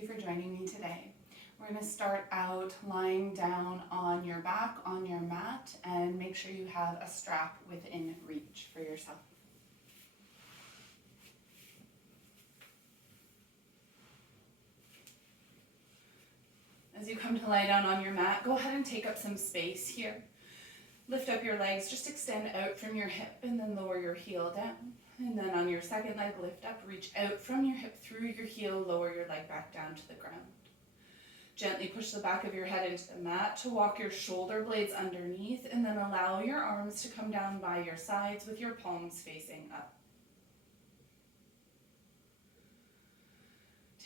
you for joining me today. We're going to start out lying down on your back on your mat and make sure you have a strap within reach for yourself. As you come to lie down on your mat, go ahead and take up some space here. Lift up your legs, just extend out from your hip and then lower your heel down. And then on your second leg, lift up, reach out from your hip through your heel, lower your leg back down to the ground. Gently push the back of your head into the mat to walk your shoulder blades underneath, and then allow your arms to come down by your sides with your palms facing up.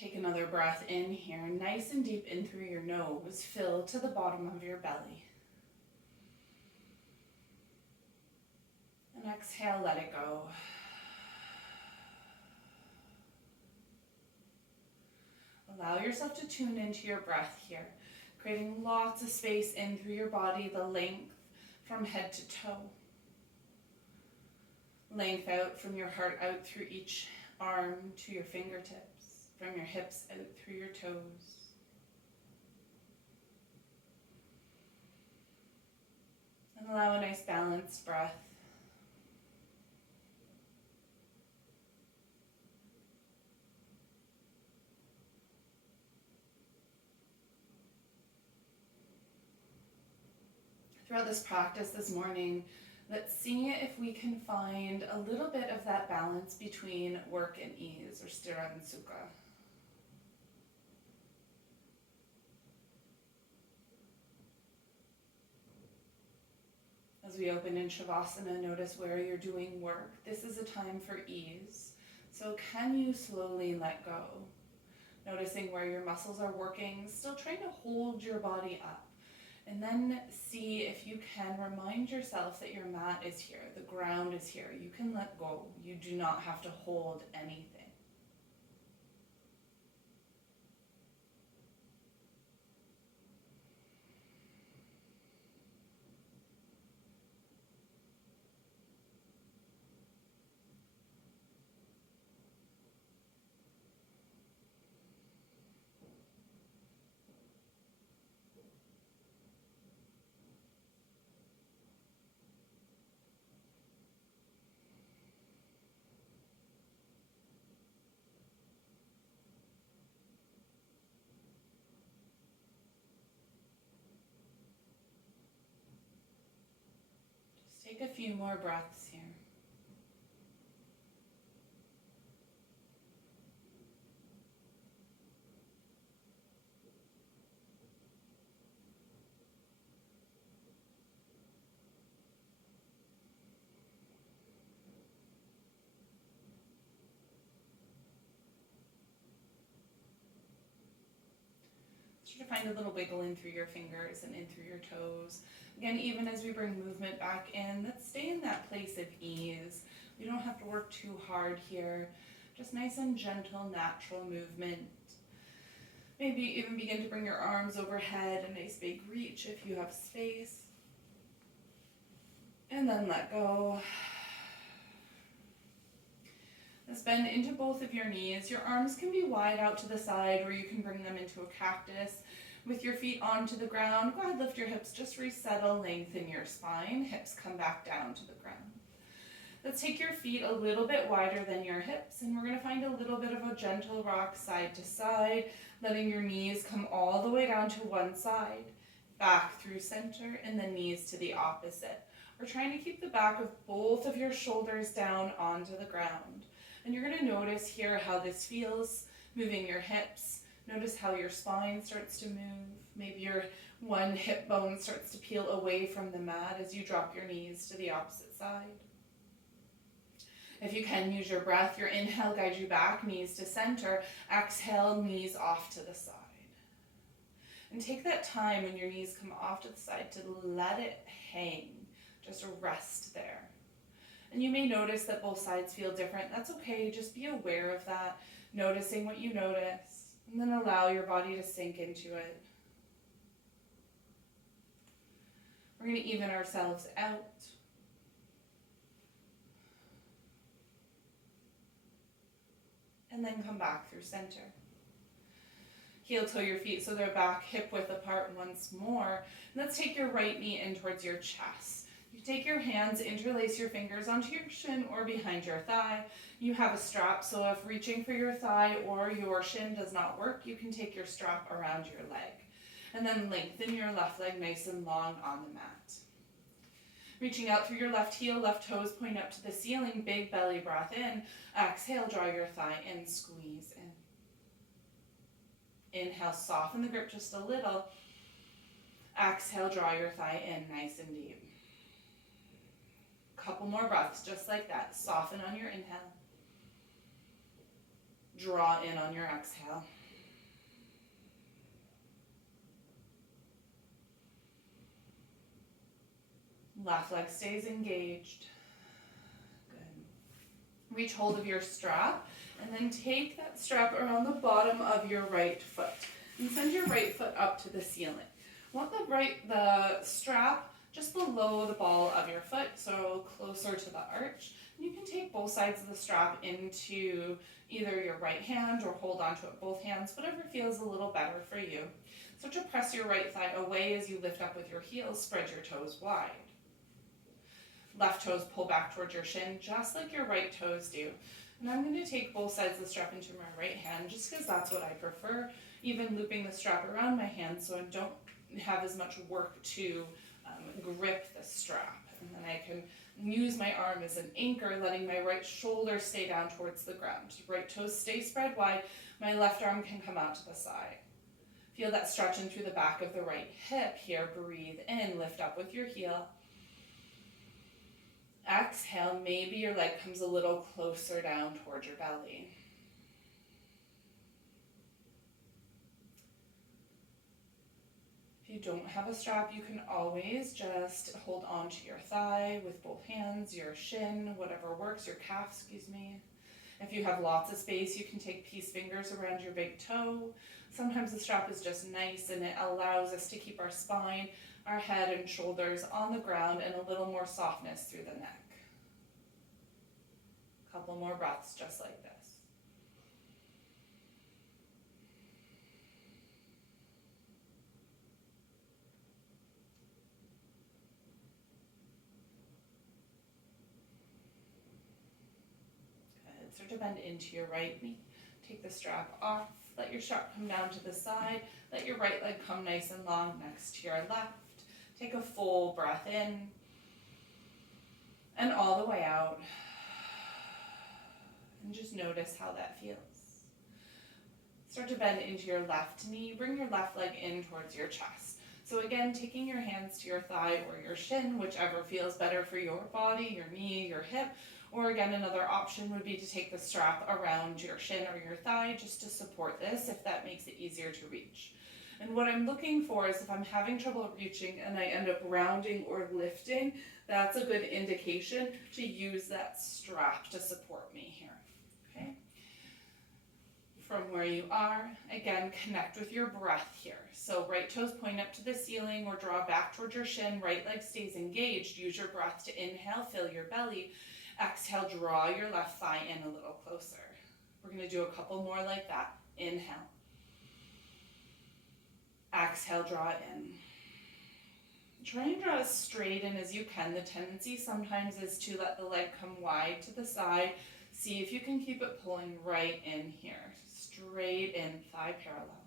Take another breath in here, nice and deep in through your nose, fill to the bottom of your belly. And exhale, let it go. Allow yourself to tune into your breath here, creating lots of space in through your body, the length from head to toe. Length out from your heart out through each arm to your fingertips, from your hips out through your toes. And allow a nice balanced breath. Throughout this practice this morning, let's see if we can find a little bit of that balance between work and ease, or sthira and sukha. As we open in Shavasana, notice where you're doing work. This is a time for ease. So can you slowly let go? Noticing where your muscles are working, still trying to hold your body up. And then see if you can remind yourself that your mat is here, the ground is here. You can let go. You do not have to hold anything. Take a few more breaths here. Try to find a little wiggle in through your fingers and in through your toes. Again, even as we bring movement back in, let's stay in that place of ease. We don't have to work too hard here. Just nice and gentle, natural movement. Maybe even begin to bring your arms overhead, a nice big reach if you have space. And then let go. Let's bend into both of your knees. Your arms can be wide out to the side, or you can bring them into a cactus. With your feet onto the ground, go ahead, lift your hips, just resettle, lengthen your spine. Hips come back down to the ground. Let's take your feet a little bit wider than your hips, and we're going to find a little bit of a gentle rock side to side, letting your knees come all the way down to one side, back through center, and then knees to the opposite. We're trying to keep the back of both of your shoulders down onto the ground. And you're going to notice here how this feels, moving your hips. Notice how your spine starts to move. Maybe your one hip bone starts to peel away from the mat as you drop your knees to the opposite side. If you can, use your breath. Your inhale guides you back, knees to center. Exhale, knees off to the side. And take that time when your knees come off to the side to let it hang. Just rest there. And you may notice that both sides feel different. That's okay. Just be aware of that, noticing what you notice, and then allow your body to sink into it. We're going to even ourselves out. And then come back through center. Heel toe your feet so they're back hip width apart once more. Let's take your right knee in towards your chest. You take your hands, interlace your fingers onto your shin or behind your thigh. You have a strap, so if reaching for your thigh or your shin does not work, you can take your strap around your leg. And then lengthen your left leg nice and long on the mat. Reaching out through your left heel, left toes point up to the ceiling, big belly breath in. Exhale, draw your thigh in, squeeze in. Inhale, soften the grip just a little. Exhale, draw your thigh in nice and deep. Couple more breaths just like that. Soften on your inhale. Draw in on your exhale. Left leg stays engaged. Good. Reach hold of your strap and then take that strap around the bottom of your right foot and send your right foot up to the ceiling. Want the strap just below the ball of your foot, so closer to the arch. And you can take both sides of the strap into either your right hand or hold onto it both hands, whatever feels a little better for you. Start to press your right thigh away as you lift up with your heels, spread your toes wide. Left toes pull back towards your shin, just like your right toes do. And I'm going to take both sides of the strap into my right hand, just because that's what I prefer, even looping the strap around my hand so I don't have as much work to grip the strap. And then I can use my arm as an anchor, letting my right shoulder stay down towards the ground. Right toes stay spread wide. My left arm can come out to the side. Feel that stretching through the back of the right hip here. Breathe in, lift up with your heel. Exhale, maybe your leg comes a little closer down towards your belly. If you don't have a strap, you can always just hold on to your thigh with both hands, your shin, whatever works, your calf, excuse me. If you have lots of space, you can take peace fingers around your big toe. Sometimes the strap is just nice and it allows us to keep our spine, our head and shoulders on the ground and a little more softness through the neck. Couple more breaths just like this. Good. Start to bend into your right knee. Take the strap off. Let your strap come down to the side. Let your right leg come nice and long next to your left. Take a full breath in and all the way out. And just notice how that feels. Start to bend into your left knee. Bring your left leg in towards your chest. So again, taking your hands to your thigh or your shin, whichever feels better for your body, your knee, your hip. Or again, another option would be to take the strap around your shin or your thigh just to support this if that makes it easier to reach. And what I'm looking for is if I'm having trouble reaching and I end up rounding or lifting, that's a good indication to use that strap to support me here. Okay? From where you are, again, connect with your breath here. So right toes point up to the ceiling or draw back towards your shin. Right leg stays engaged. Use your breath to inhale, fill your belly. Exhale, draw your left thigh in a little closer. We're going to do a couple more like that. Inhale. Exhale, draw in. Try and draw as straight in as you can. The tendency sometimes is to let the leg come wide to the side. See if you can keep it pulling right in here. Straight in, thigh parallel.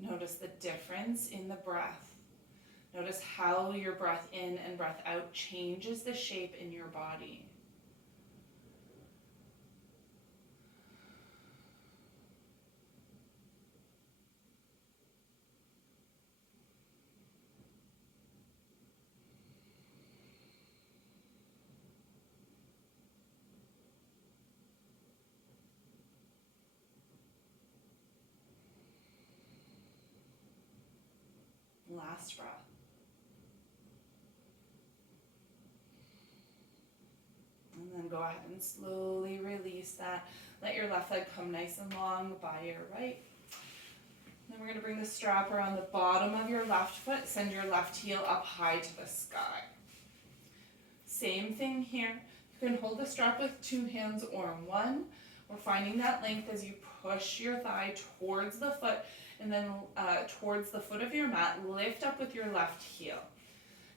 Notice the difference in the breath. Notice how your breath in and breath out changes the shape in your body. Last breath. And then go ahead and slowly release that. Let your left leg come nice and long by your right. Then we're going to bring the strap around the bottom of your left foot. Send your left heel up high to the sky. Same thing here. You can hold the strap with 2 hands or 1. We're finding that length as you push your thigh towards the foot and then towards the foot of your mat. Lift up with your left heel.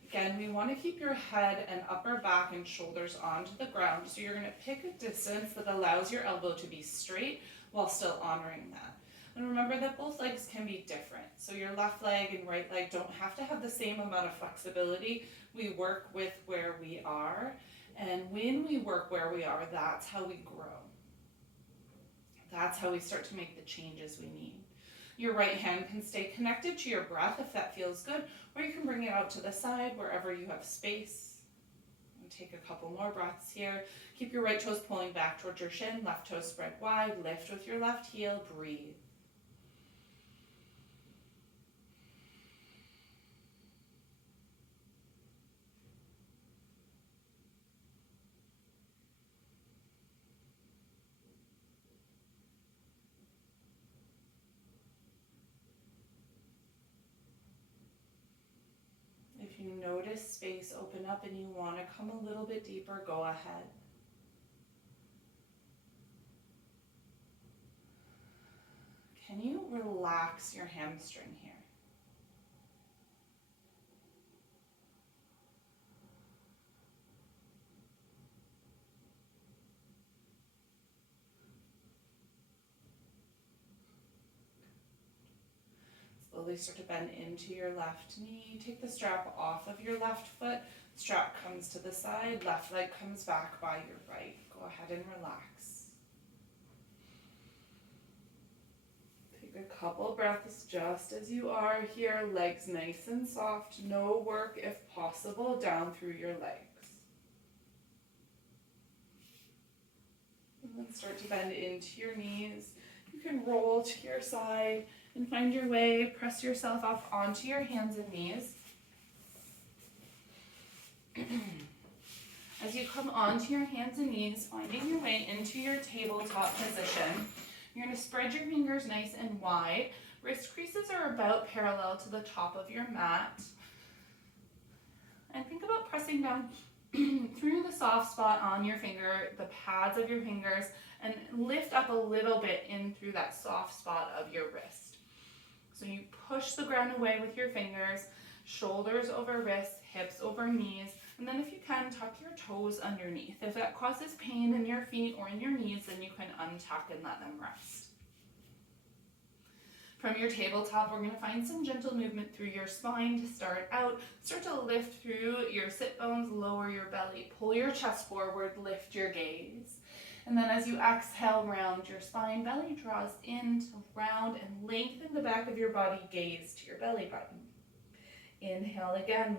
Again, we want to keep your head and upper back and shoulders onto the ground. So you're going to pick a distance that allows your elbow to be straight while still honoring that. And remember that both legs can be different. So your left leg and right leg don't have to have the same amount of flexibility. We work with where we are. And when we work where we are, that's how we grow. That's how we start to make the changes we need. Your right hand can stay connected to your breath if that feels good, or you can bring it out to the side wherever you have space. And take a couple more breaths here. Keep your right toes pulling back towards your shin, left toes spread wide, lift with your left heel, breathe. If you notice space open up and you want to come a little bit deeper, go ahead. Can you relax your hamstring here? Slowly start to bend into your left knee. Take the strap off of your left foot. Strap comes to the side. Left leg comes back by your right. Go ahead and relax. Take a couple breaths just as you are here. Legs nice and soft. No work if possible down through your legs. And then start to bend into your knees. You can roll to your side and find your way. Press yourself up onto your hands and knees. As you come onto your hands and knees, finding your way into your tabletop position, you're going to spread your fingers nice and wide. Wrist creases are about parallel to the top of your mat. And think about pressing down through the soft spot on your finger, the pads of your fingers, and lift up a little bit in through that soft spot of your wrist. So you push the ground away with your fingers, shoulders over wrists, hips over knees, and then if you can, tuck your toes underneath. If that causes pain in your feet or in your knees, then you can untuck and let them rest. From your tabletop, we're going to find some gentle movement through your spine to start out. Start to lift through your sit bones, lower your belly, pull your chest forward, lift your gaze. And then as you exhale, round your spine, belly draws in to round and lengthen the back of your body, gaze to your belly button. Inhale again,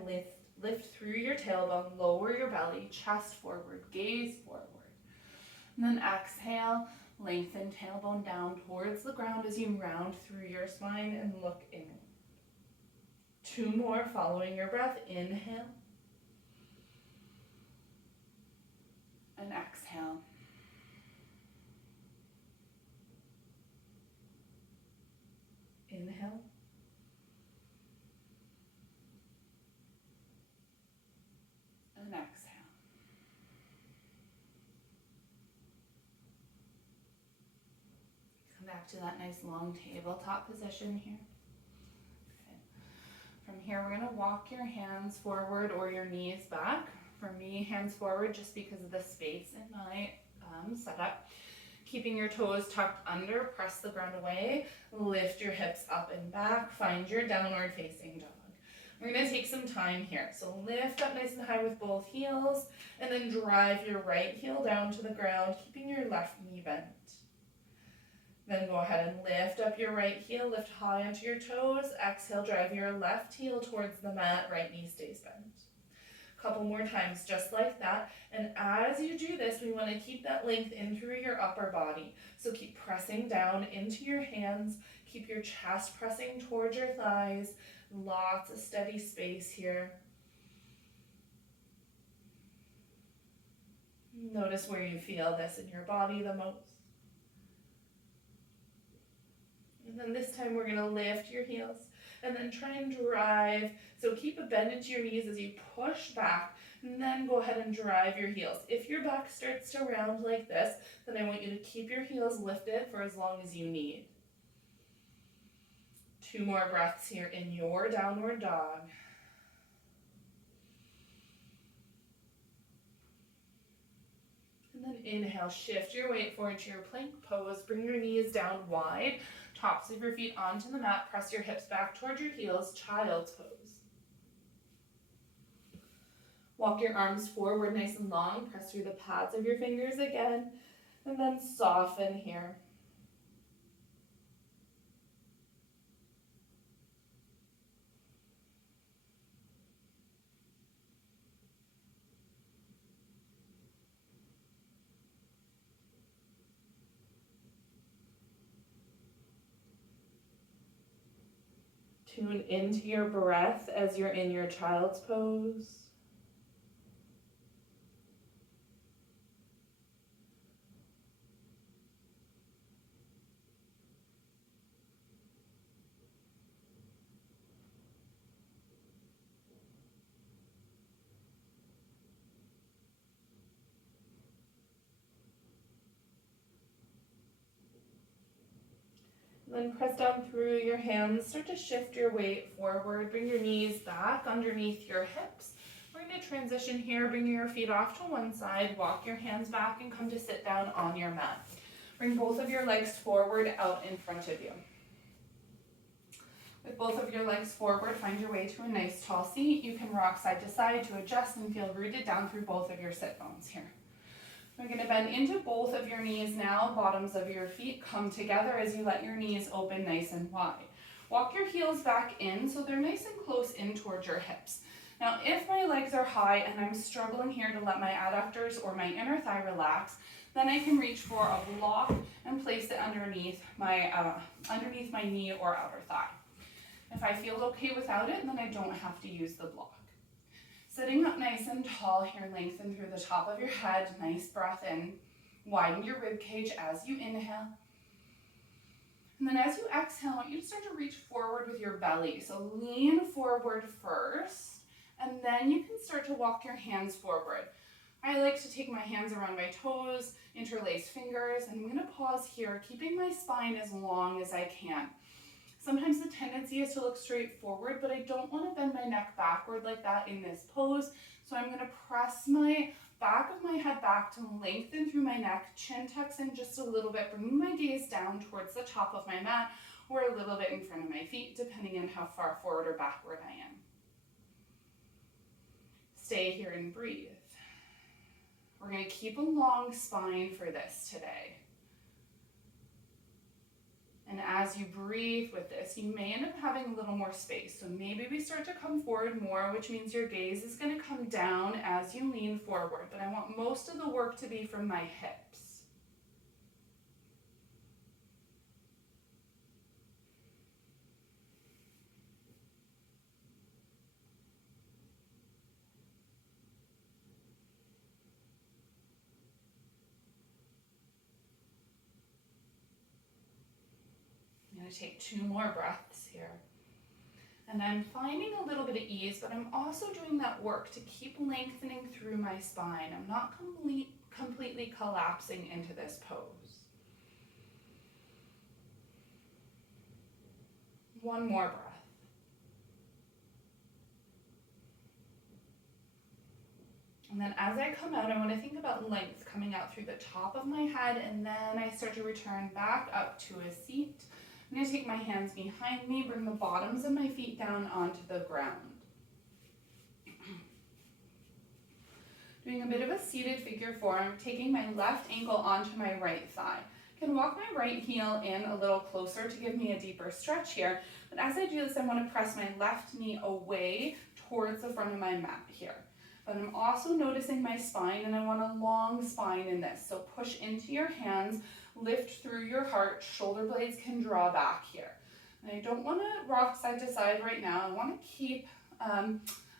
lift through your tailbone, lower your belly, chest forward, gaze forward. And then exhale, lengthen tailbone down towards the ground as you round through your spine and look inward. 2 more following your breath. Inhale and exhale. Inhale. And exhale. Come back to that nice long tabletop position here. Okay. From here, we're going to walk your hands forward or your knees back. For me, hands forward just because of the space in my setup. Keeping your toes tucked under, press the ground away, lift your hips up and back, find your downward facing dog. We're going to take some time here. So lift up nice and high with both heels, and then drive your right heel down to the ground, keeping your left knee bent. Then go ahead and lift up your right heel, lift high onto your toes, exhale, drive your left heel towards the mat, right knee stays bent. Couple more times just like that, and as you do this, we want to keep that length in through your upper body. So keep pressing down into your hands, keep your chest pressing towards your thighs, lots of steady space here. Notice where you feel this in your body the most. And then this time we're going to lift your heels and then try and drive. So keep a bend into your knees as you push back, and then go ahead and drive your heels. If your back starts to round like this, then I want you to keep your heels lifted for as long as you need. 2 more breaths here in your downward dog. And then inhale, shift your weight forward to your plank pose. Bring your knees down wide, tops of your feet onto the mat. Press your hips back towards your heels, child's pose. Walk your arms forward nice and long. Press through the pads of your fingers again, and then soften here. Tune into your breath as you're in your child's pose. Then press down through your hands, start to shift your weight forward, bring your knees back underneath your hips. We're going to transition here, bring your feet off to one side, walk your hands back and come to sit down on your mat. Bring both of your legs forward out in front of you. With both of your legs forward, find your way to a nice tall seat. You can rock side to side to adjust and feel rooted down through both of your sit bones here. We're going to bend into both of your knees now. Bottoms of your feet come together as you let your knees open nice and wide. Walk your heels back in so they're nice and close in towards your hips. Now, if my legs are high and I'm struggling here to let my adductors or my inner thigh relax, then I can reach for a block and place it underneath my knee or outer thigh. If I feel okay without it, then I don't have to use the block. Sitting up nice and tall here, lengthen through the top of your head, nice breath in. Widen your rib cage as you inhale. And then as you exhale, I want you to start to reach forward with your belly. So lean forward first, and then you can start to walk your hands forward. I like to take my hands around my toes, interlace fingers, and I'm going to pause here, keeping my spine as long as I can. Sometimes the tendency is to look straight forward, but I don't want to bend my neck backward like that in this pose. So I'm going to press my back of my head back to lengthen through my neck, chin tucks in just a little bit, bringing my gaze down towards the top of my mat or a little bit in front of my feet, depending on how far forward or backward I am. Stay here and breathe. We're going to keep a long spine for this today. And as you breathe with this, you may end up having a little more space. So maybe we start to come forward more, which means your gaze is going to come down as you lean forward. But I want most of the work to be from my hips. I'm going to take 2 more breaths here. And I'm finding a little bit of ease, but I'm also doing that work to keep lengthening through my spine. I'm not completely collapsing into this pose. 1 more breath. And then as I come out, I want to think about length coming out through the top of my head, and then I start to return back up to a seat. I'm going to take my hands behind me, bring the bottoms of my feet down onto the ground. Doing a bit of a seated figure 4, I'm taking my left ankle onto my right thigh. I can walk my right heel in a little closer to give me a deeper stretch here, but as I do this, I want to press my left knee away towards the front of my mat here. But I'm also noticing my spine, and I want a long spine in this. So push into your hands, lift through your heart, shoulder blades can draw back here. And I don't want to rock side to side right now. I want to keep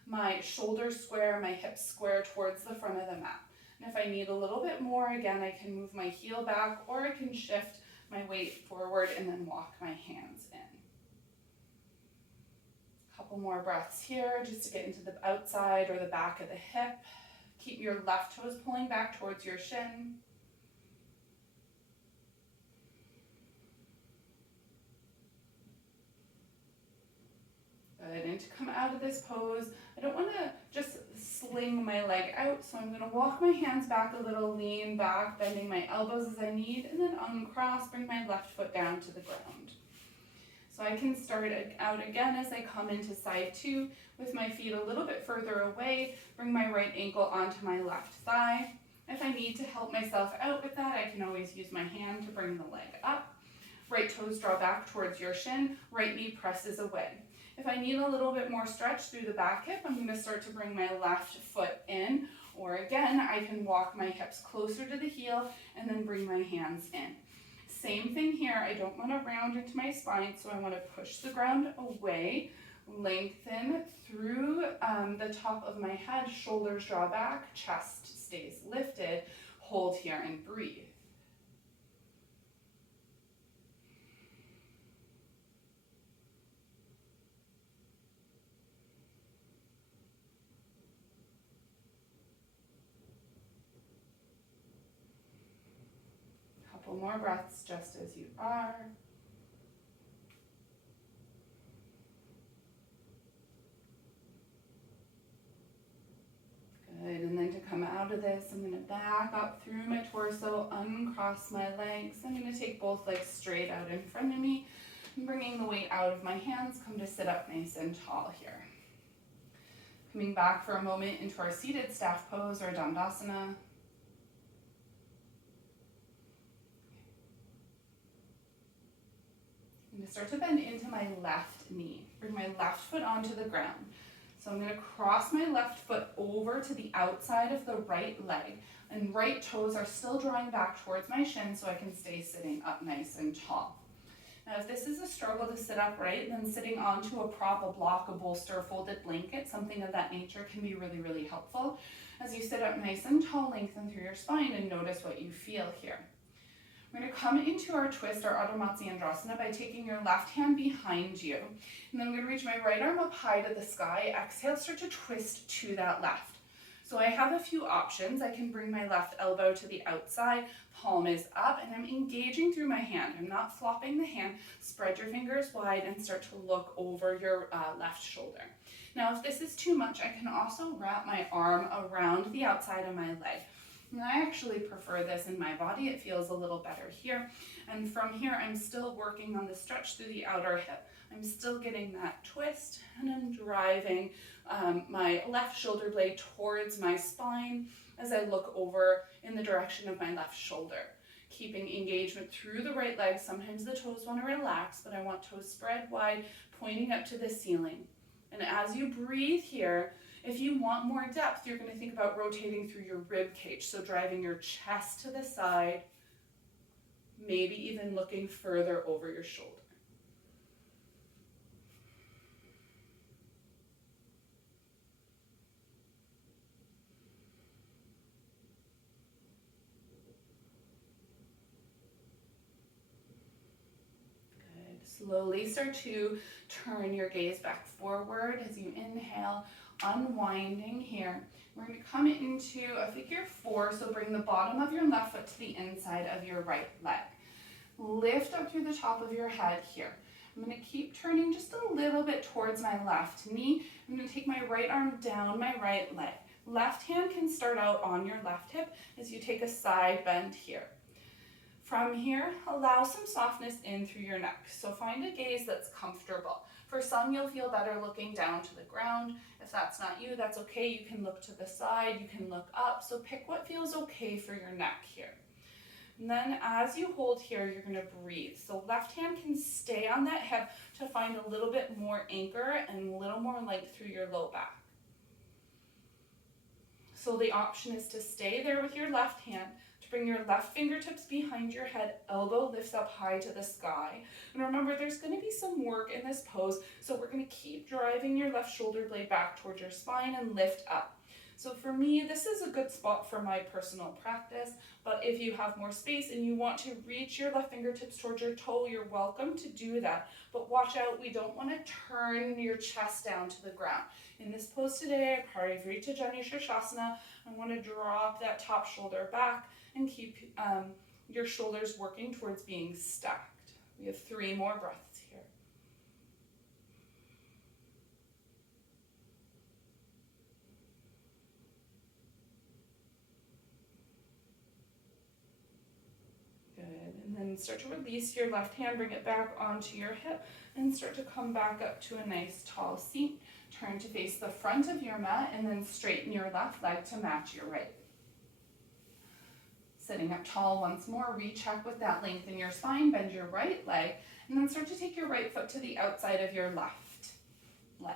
my shoulders square, my hips square towards the front of the mat. And if I need a little bit more, again, I can move my heel back, or I can shift my weight forward and then walk my hands in. Couple more breaths here just to get into the outside or the back of the hip. Keep your left toes pulling back towards your shin. Good, and to come out of this pose, I don't want to just sling my leg out, so I'm going to walk my hands back a little, lean back, bending my elbows as I need, and then uncross, bring my left foot down to the ground. So I can start out again as I come into side two with my feet a little bit further away, bring my right ankle onto my left thigh. If I need to help myself out with that, I can always use my hand to bring the leg up. Right toes draw back towards your shin, right knee presses away. If I need a little bit more stretch through the back hip, I'm going to start to bring my left foot in, or again, I can walk my hips closer to the heel and then bring my hands in. Same thing here, I don't want to round into my spine, so I want to push the ground away, lengthen through the top of my head, shoulders draw back, chest stays lifted, hold here and breathe. Couple more breaths just as you are. Good, and then to come out of this, I'm going to back up through my torso, uncross my legs. I'm going to take both legs straight out in front of me. I'm bringing the weight out of my hands, come to sit up nice and tall here. Coming back for a moment into our seated staff pose or Dandasana. I'm going to start to bend into my left knee. Bring my left foot onto the ground. So I'm going to cross my left foot over to the outside of the right leg, and right toes are still drawing back towards my shin so I can stay sitting up nice and tall. Now if this is a struggle to sit upright, then sitting onto a prop, a block, a bolster, a folded blanket, something of that nature can be really, really helpful. As you sit up nice and tall, lengthen through your spine and notice what you feel here. We're going to come into our twist, our Ardha Matsyendrasana, by taking your left hand behind you. And then I'm going to reach my right arm up high to the sky. Exhale, start to twist to that left. So I have a few options. I can bring my left elbow to the outside, palm is up, and I'm engaging through my hand. I'm not flopping the hand. Spread your fingers wide and start to look over your left shoulder. Now, if this is too much, I can also wrap my arm around the outside of my leg. And I actually prefer this in my body. It feels a little better here. And from here, I'm still working on the stretch through the outer hip. I'm still getting that twist, and I'm driving my left shoulder blade towards my spine as I look over in the direction of my left shoulder. Keeping engagement through the right leg. Sometimes the toes want to relax, but I want toes spread wide, pointing up to the ceiling. And as you breathe here, if you want more depth, you're going to think about rotating through your rib cage. So driving your chest to the side, maybe even looking further over your shoulder. Good. Slowly start to turn your gaze back forward as you inhale. Unwinding here. We're going to come into a figure four, so bring the bottom of your left foot to the inside of your right leg. Lift up through the top of your head here. I'm going to keep turning just a little bit towards my left knee. I'm going to take my right arm down my right leg. Left hand can start out on your left hip as you take a side bend here. From here, allow some softness in through your neck. So find a gaze that's comfortable. For some, you'll feel better looking down to the ground. If that's not you, that's okay. You can look to the side, you can look up. So pick what feels okay for your neck here. And then as you hold here, you're going to breathe. So left hand can stay on that hip to find a little bit more anchor and a little more length through your low back. So the option is to stay there with your left hand, to bring your left fingertips behind your head, elbow lifts up high to the sky. And remember, there's going to be some work in this pose, so we're going to keep driving your left shoulder blade back towards your spine and lift up. So for me, this is a good spot for my personal practice, but if you have more space and you want to reach your left fingertips towards your toe, you're welcome to do that. But watch out, we don't want to turn your chest down to the ground. In this pose today, Parivrita Jani Shirshasana, I want to drop that top shoulder back and keep your shoulders working towards being stacked. We have 3 more breaths here. And then start to release your left hand, bring it back onto your hip, and start to come back up to a nice tall seat. Turn to face the front of your mat, and then straighten your left leg to match your right. Sitting up tall once more, recheck with that length in your spine, bend your right leg, and then start to take your right foot to the outside of your left leg.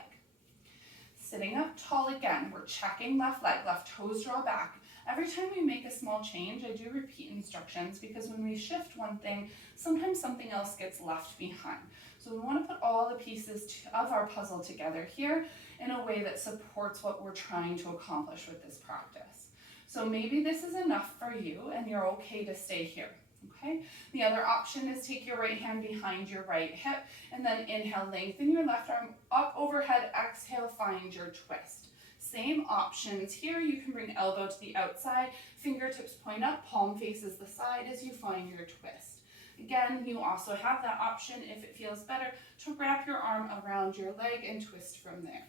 Sitting up tall again, we're checking left leg, left toes draw back. Every time we make a small change, I do repeat instructions because when we shift one thing, sometimes something else gets left behind. So we want to put all the pieces of our puzzle together here in a way that supports what we're trying to accomplish with this practice. So maybe this is enough for you and you're okay to stay here. Okay. The other option is take your right hand behind your right hip and then inhale, lengthen your left arm up overhead, exhale, find your twist. Same options here. You can bring elbow to the outside, fingertips point up, palm faces the side as you find your twist. Again, you also have that option, if it feels better, to wrap your arm around your leg and twist from there.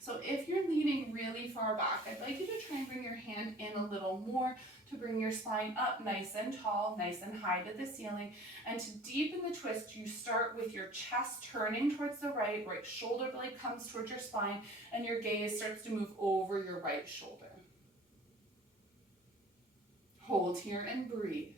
So if you're leaning really far back, I'd like you to try and bring your hand in a little more to bring your spine up nice and tall, nice and high to the ceiling. And to deepen the twist, you start with your chest turning towards the right shoulder blade comes towards your spine, and your gaze starts to move over your right shoulder. Hold here and breathe.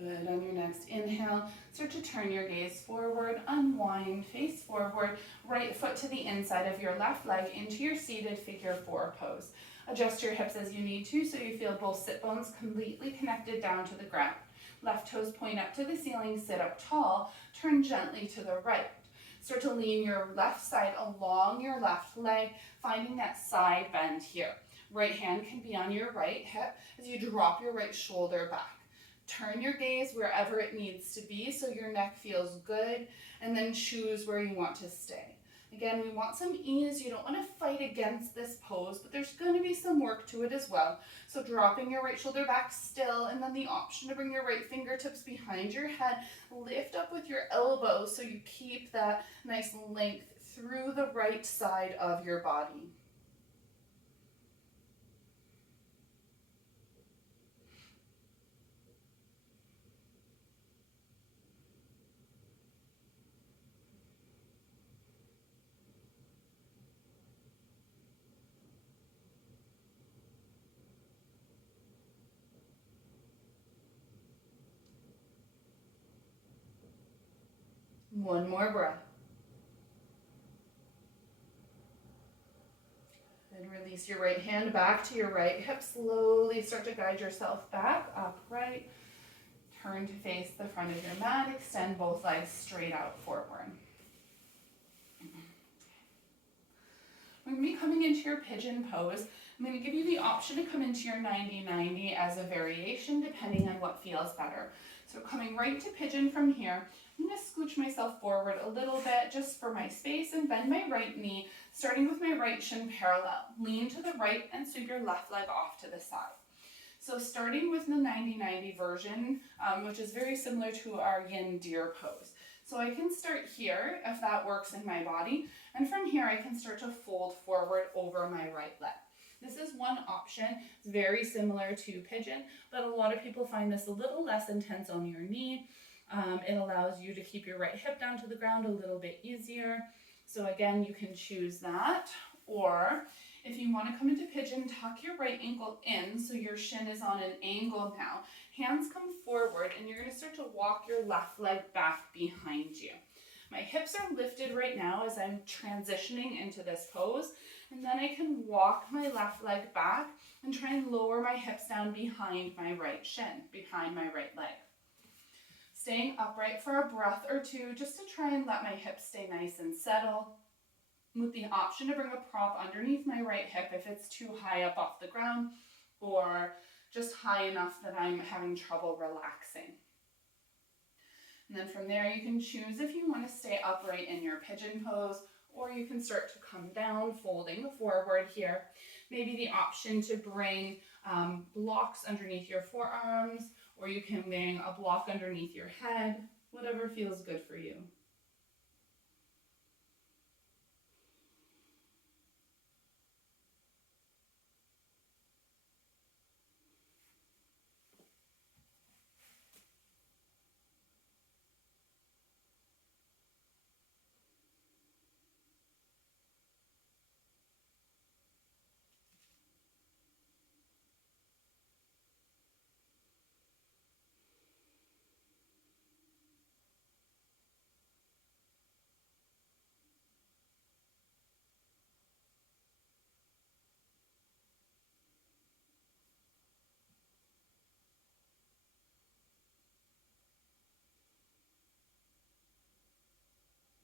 Good. On your next inhale, start to turn your gaze forward, unwind, face forward, right foot to the inside of your left leg into your seated figure 4 pose. Adjust your hips as you need to so you feel both sit bones completely connected down to the ground. Left toes point up to the ceiling, sit up tall, turn gently to the right. Start to lean your left side along your left leg, finding that side bend here. Right hand can be on your right hip as you drop your right shoulder back. Turn your gaze wherever it needs to be so your neck feels good, and then choose where you want to stay. Again, we want some ease. You don't want to fight against this pose, but there's going to be some work to it as well. So dropping your right shoulder back still, and then the option to bring your right fingertips behind your head. Lift up with your elbows so you keep that nice length through the right side of your body. One more breath. Then release your right hand back to your right hip. Slowly start to guide yourself back, upright. Turn to face the front of your mat. Extend both legs straight out forward. We're going to be coming into your pigeon pose. I'm going to give you the option to come into your 90-90 as a variation depending on what feels better. So coming right to pigeon from here, I'm going to scooch myself forward a little bit just for my space and bend my right knee, starting with my right shin parallel. Lean to the right and sweep your left leg off to the side. So starting with the 90-90 version, which is very similar to our yin deer pose. So I can start here if that works in my body, and from here I can start to fold forward over my right leg. This is one option. It's very similar to pigeon, but a lot of people find this a little less intense on your knee. It allows you to keep your right hip down to the ground a little bit easier. So again, you can choose that. Or if you want to come into pigeon, tuck your right ankle in so your shin is on an angle now. Hands come forward and you're going to start to walk your left leg back behind you. My hips are lifted right now as I'm transitioning into this pose, and then I can walk my left leg back and try and lower my hips down behind my right shin, behind my right leg. Staying upright for a breath or two, just to try and let my hips stay nice and settled, with the option to bring a prop underneath my right hip if it's too high up off the ground, or just high enough that I'm having trouble relaxing. And then from there, you can choose if you want to stay upright in your pigeon pose, or you can start to come down, folding forward here. Maybe the option to bring blocks underneath your forearms, or you can bring a block underneath your head, whatever feels good for you.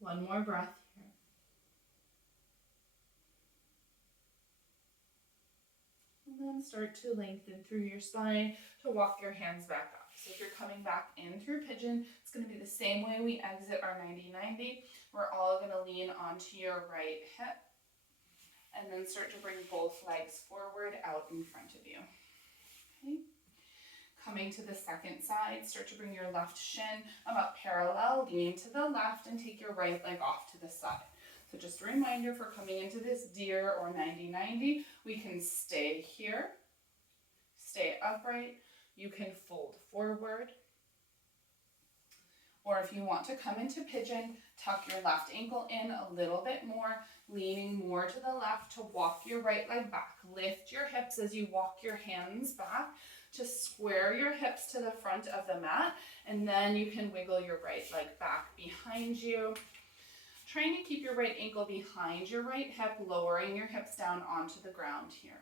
One more breath here. And then start to lengthen through your spine to walk your hands back up. So if you're coming back in through pigeon, it's going to be the same way we exit our 90-90. We're all going to lean onto your right hip and then start to bring both legs forward out in front of you. Okay. Coming to the second side, start to bring your left shin about parallel, lean to the left, and take your right leg off to the side. So just a reminder, for coming into this deer or 90-90, we can stay here, stay upright. You can fold forward. Or if you want to come into pigeon, tuck your left ankle in a little bit more, leaning more to the left to walk your right leg back. Lift your hips as you walk your hands back to square your hips to the front of the mat, and then you can wiggle your right leg back behind you. Trying to keep your right ankle behind your right hip, lowering your hips down onto the ground here.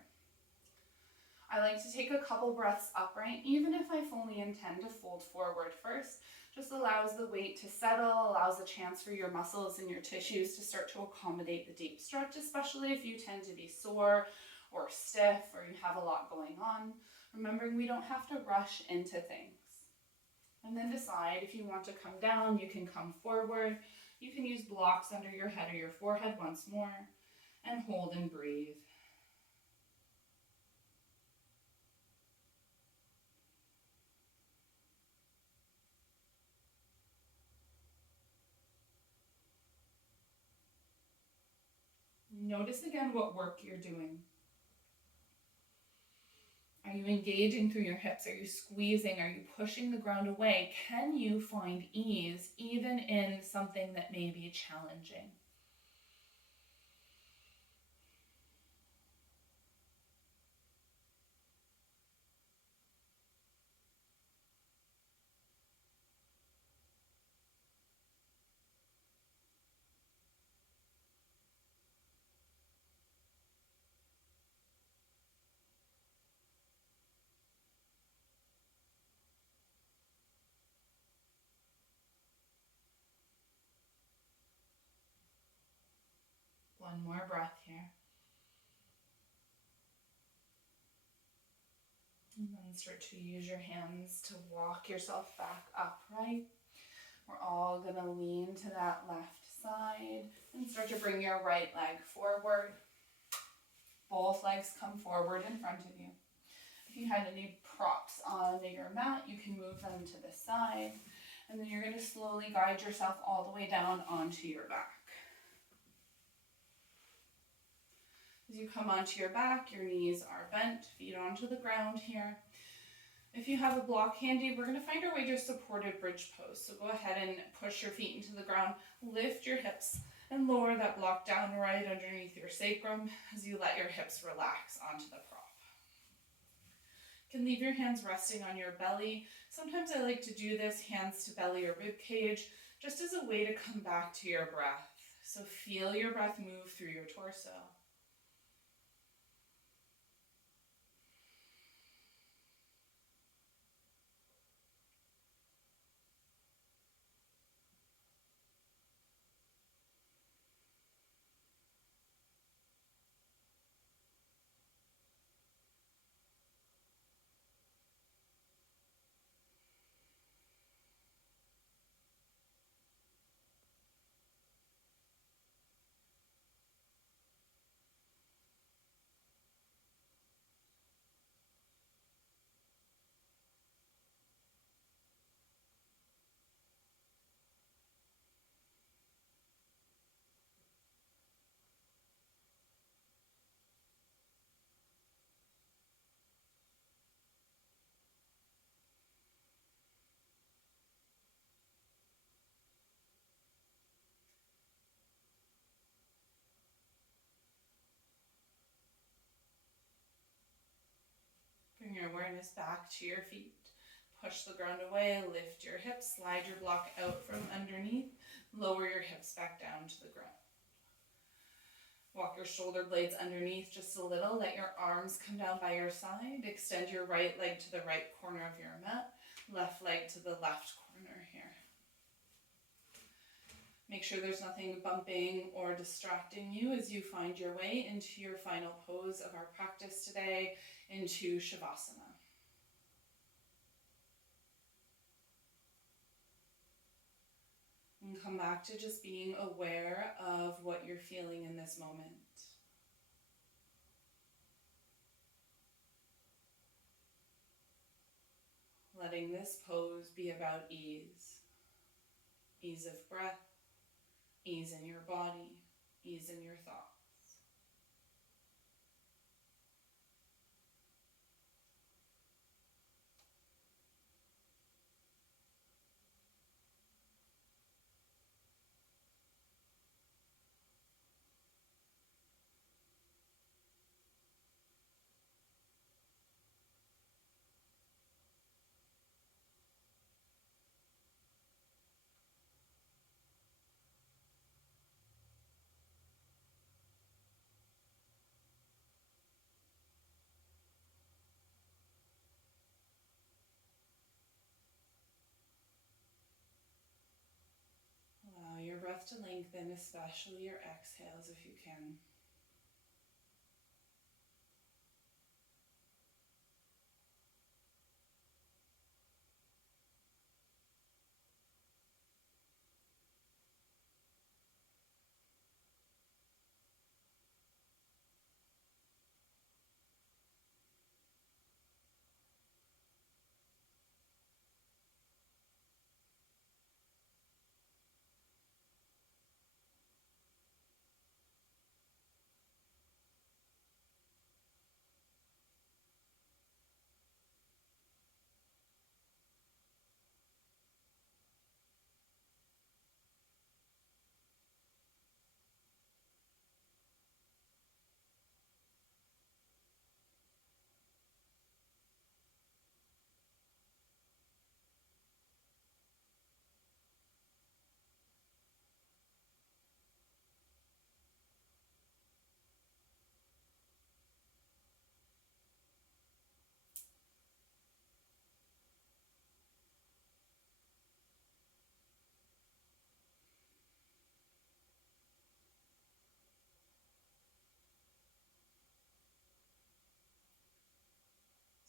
I like to take a couple breaths upright, even if I fully intend to fold forward first. Just allows the weight to settle, allows a chance for your muscles and your tissues to start to accommodate the deep stretch, especially if you tend to be sore or stiff or you have a lot going on. Remembering we don't have to rush into things. And then decide if you want to come down, you can come forward. You can use blocks under your head or your forehead once more, and hold and breathe. Notice again what work you're doing. Are you engaging through your hips? Are you squeezing? Are you pushing the ground away? Can you find ease even in something that may be challenging? One more breath here. And then start to use your hands to walk yourself back upright. We're all going to lean to that left side and start to bring your right leg forward. Both legs come forward in front of you. If you had any props on your mat, you can move them to the side. And then you're going to slowly guide yourself all the way down onto your back. As you come onto your back, your knees are bent, feet onto the ground here. If you have a block handy, we're going to find our way to a supported bridge pose. So go ahead and push your feet into the ground, lift your hips, and lower that block down right underneath your sacrum as you let your hips relax onto the prop. You can leave your hands resting on your belly. Sometimes I like to do this hands to belly or rib cage, just as a way to come back to your breath. So feel your breath move through your torso. Bring your awareness back to your feet. Push the ground away, lift your hips, slide your block out from underneath, lower your hips back down to the ground. Walk your shoulder blades underneath just a little, let your arms come down by your side, extend your right leg to the right corner of your mat, left leg to the left corner here. Make sure there's nothing bumping or distracting you as you find your way into your final pose of our practice today, into Shavasana. And come back to just being aware of what you're feeling in this moment. Letting this pose be about ease. Ease of breath, ease in your body, ease in your thoughts. Allow your breath to lengthen, especially your exhales if you can.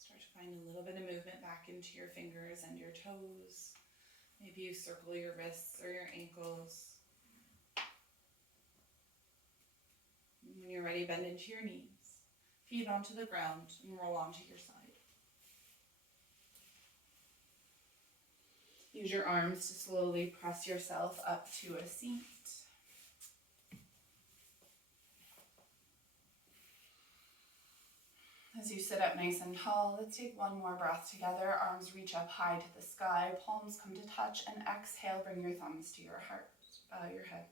Start to find a little bit of movement back into your fingers and your toes. Maybe you circle your wrists or your ankles. When you're ready, bend into your knees. Feet onto the ground and roll onto your side. Use your arms to slowly press yourself up to a seat. As you sit up nice and tall, let's take one more breath together. Arms reach up high to the sky, palms come to touch, and exhale, bring your thumbs to your heart. Bow your head.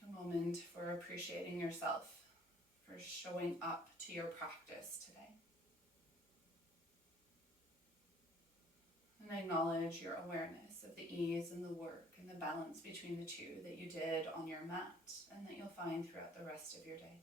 Take a moment for appreciating yourself, for showing up to your practice today. And acknowledge your awareness of the ease and the work and the balance between the two that you did on your mat and that you'll find throughout the rest of your day.